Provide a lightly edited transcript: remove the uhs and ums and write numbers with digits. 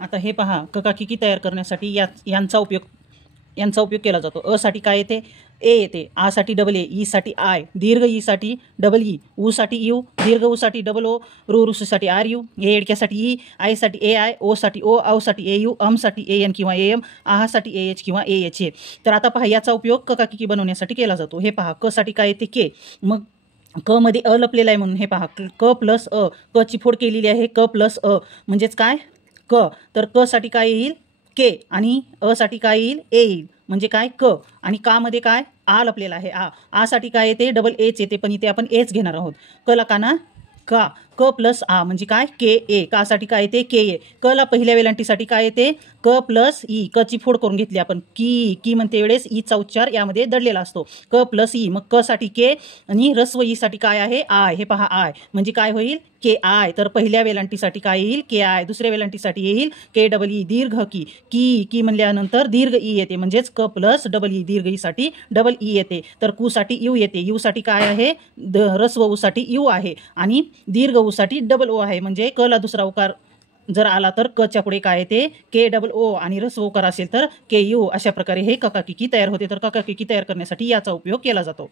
आता हे पहा, ककाकिकी तयार करण्यासाठी यांचा उपयोग केला जातो. अ साठी काय येते? ए येते. आ साठी डबल ए, ई साठी आय, दीर्घ ई साठी डबल ई, ऊ साठी यू, दीर्घ ऊ साठी डबल ओ, रू साठी आर यू, ए एडक्यासाठी ई, आय साठी ए आय, ओ साठी ओ, औ साठी ए यू, अम साठी ए एन किंवा ए एम, आहा साठी ए एच किंवा ए एच ए. तर आता पहा, याचा उपयोग ककाकिकी बनवण्यासाठी केला जातो. हे पहा, क साठी काय येते? के. मग क मध्ये अ लपलेला आहे म्हणून हे पहा, क प्लस अ, क ची फोड केलेली आहे, क प्लस अ म्हणजेच काय? क. तर क साठी काय येईल? के. आणि अ साठी काय येईल? ए येईल. म्हणजे काय? क. आणि का मध्ये काय? आ लपलेला आहे. आ साठी काय येते? डबल एच येते, पण इथे आपण एच घेणार आहोत. क ला का ना? का. क प्लस आ म्हणजे काय? के ए. का साठी काय येते? के ए. क ला पहिल्या वेलांटीसाठी काय येते? क प्लस ई. क ची फोड करून घेतली आपण. की म्हणते वेळेस ईचा उच्चार यामध्ये दडलेला असतो. क प्लस ई. मग क साठी के आणि रस्व ई साठी काय आहे? आय. हे पहा, आय म्हणजे काय होईल? के आय. तर पहिल्या वेलांटीसाठी काय येईल? के आय. दुसऱ्या वेलांटीसाठी येईल के डबल ई, दीर्घ की. की म्हणल्यानंतर दीर्घ ई येते, म्हणजेच क प्लस डबल ई, दीर्घ ई साठी डबल ई येते. तर कू साठी यू येते. यू साठी काय आहे? रस्व ऊ साठी यू आहे आणि दीर्घ ऊ साठी डबल ओ आहे. म्हणजे क ला दुसरा उकार जर आला तर क च्या पुढे काय येते? के डबल ओ आणि रस्व उकार असेल तर के यू. अशा प्रकारे हे ककाकिकी तयार होते. तर ककाकिकी तयार करण्यासाठी याचा उपयोग केला जातो.